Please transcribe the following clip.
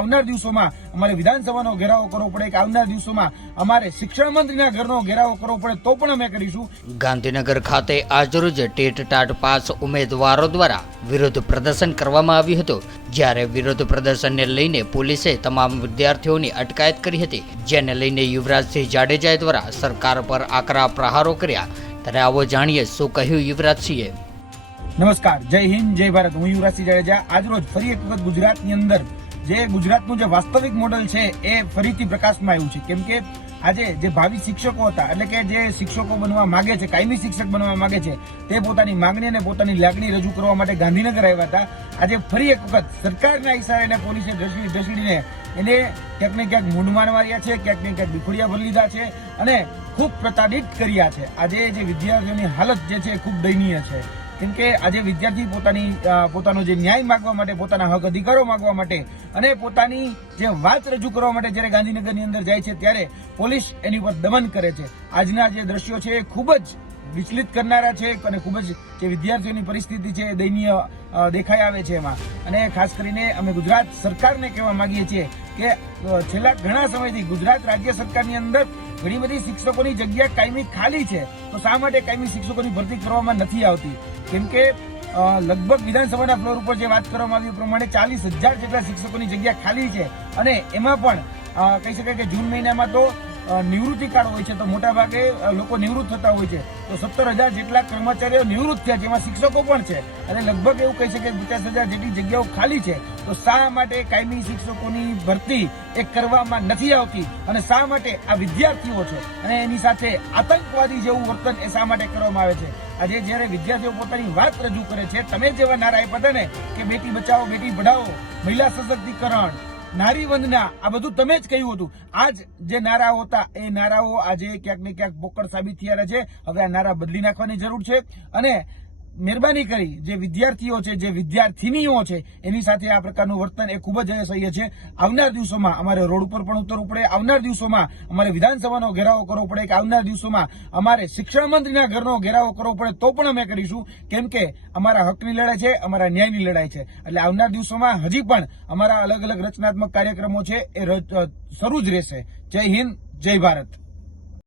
આવનાર દિવસોમાં અમારે વિધાનસભાનો ઘેરાવો કરવો પડે કે આવનાર દિવસોમાં અમારે શિક્ષણ મંત્રીના ઘરનો ઘેરાવો કરવો પડે તો પણ અમે કરીશું ગાંધીનગર ખાતે આજરોજ ટેટ ટાટ પાસ ઉમેદવારો દ્વારા વિરોધ પ્રદર્શન કરવામાં આવ્યું હતું જ્યારે વિરોધ પ્રદર્શનને લઈને પોલીસે તમામ વિદ્યાર્થીઓની અટકાયત કરી હતી જેને લઈને યુવરાજસિંહ જાડેજા દ્વારા સરકાર પર આકરા પ્રહારો કર્યા ત્યારે આવો જાણીએ શું કહ્યું યુવરાજસિંહે નમસ્કાર જય હિન્દ જય ભારત હું યુવરાજસિંહ જાડેજા આજરોજ ફરી એક વખત ગુજરાતની અંદર જે ગુજરાતનું જે વાસ્તવિક મોડલ છે એ ફરીથી પ્રકાશમાં આવ્યું છે કેમ કે આજે જે ભાવિ શિક્ષકો હતા એટલે કે જે શિક્ષકો બનવા માગે છે કાયમી શિક્ષક બનવા માગે છે તે પોતાની માંગણી અને પોતાની લાગણી રજૂ કરવા માટે ગાંધીનગર આવ્યા હતા આજે ફરી એક વખત સરકારના ઇશારે એને પોલીસે ઢસડી ઢસડીને એને ક્યાંક ને ક્યાંક મૂંઢ મારવા છે ક્યાંક ને ક્યાંક દીખોડિયા ભરી લીધા છે અને ખૂબ પ્રતાડિત કર્યા છે આજે જે વિદ્યાર્થીઓની હાલત જે છે ખૂબ દયનીય છે કેમ કે આજે વિદ્યાર્થી પોતાની પોતાનો જે ન્યાય માગવા માટે પોતાના હક અધિકારો માગવા માટે અને પોતાની જે વાત રજૂ કરવા માટે જ્યારે ગાંધીનગરની અંદર જાય છે ત્યારે પોલીસ એની ઉપર દમન કરે છે આજના જે દ્રશ્યો છે એ ખૂબ જ વિચલિત કરનારા છે અને ખૂબ જ જે વિદ્યાર્થીઓની પરિસ્થિતિ છે દયનીય દેખાઈ આવે છે એમાં અને ખાસ કરીને અમે ગુજરાત સરકારને કહેવા માગીએ છીએ કે છેલ્લા ઘણા સમયથી ગુજરાત રાજ્ય સરકારની અંદર ઘણી બધી શિક્ષકોની જગ્યા કાયમી ખાલી છે તો શા માટે કાયમી શિક્ષકોની ભરતી કરવામાં નથી આવતી કેમ કે લગભગ વિધાનસભાના ફ્લોર ઉપર જે વાત કરવામાં આવી પ્રમાણે ચાલીસ હજાર જેટલા શિક્ષકોની જગ્યા ખાલી છે અને એમાં પણ કહી શકાય કે જૂન મહિનામાં તો નિવૃત્તિ કાર્ડ હોય છે તો મોટાભાગે લોકો નિવૃત્ત થતા હોય છે તો સત્તર હજાર જેટલા કર્મચારીઓ નિવૃત્ત થયા જેમાં શિક્ષકો પણ છે અને લગભગ એવું કહી શકે પચાસ હજાર જેટલી જગ્યાઓ ખાલી છે તો શા માટે કાયમી શિક્ષકોની ભરતી એ કરવામાં નથી આવતી અને શા માટે આ વિદ્યાર્થીઓ છે અને એની સાથે આતંકવાદી જેવું વર્તન એ શા માટે કરવામાં આવે છે આજે જ્યારે વિદ્યાર્થીઓ પોતાની વાત રજૂ કરે છે તમે જેવા નારા આપ્યા હતા ને કે બેટી બચાવો બેટી પઢાવો મહિલા સશક્તિકરણ નારી વંદના આ બધું તમે જ કહ્યું હતું આજ જે નારાઓ હતા એ નારાઓ આજે ક્યાંક ને ક્યાંક બોકડ સાબિત થયા છે હવે આ નારા બદલી નાખવાની જરૂર છે અને મહેરબાની કરી જે વિદ્યાર્થીઓ છે જે વિદ્યાર્થીનીઓ છે એની સાથે આ પ્રકારનું વર્તન એ ખૂબ જ અસહ્ય છે આવનાર દિવસોમાં અમારે રોડ ઉપર પણ ઉતરવું પડે આવનાર દિવસોમાં અમારે વિધાનસભાનો ઘેરાવો કરવો પડે કે આવનાર દિવસોમાં અમારે શિક્ષણ મંત્રીના ઘરનો ઘેરાવો કરવો પડે તો પણ અમે કરીશું કેમ કે અમારા હકની લડાઈ છે અમારા ન્યાયની લડાઈ છે એટલે આવનાર દિવસોમાં હજી પણ અમારા અલગ અલગ રચનાત્મક કાર્યક્રમો છે એ શરૂ જ રહેશે જય હિન્દ જય ભારત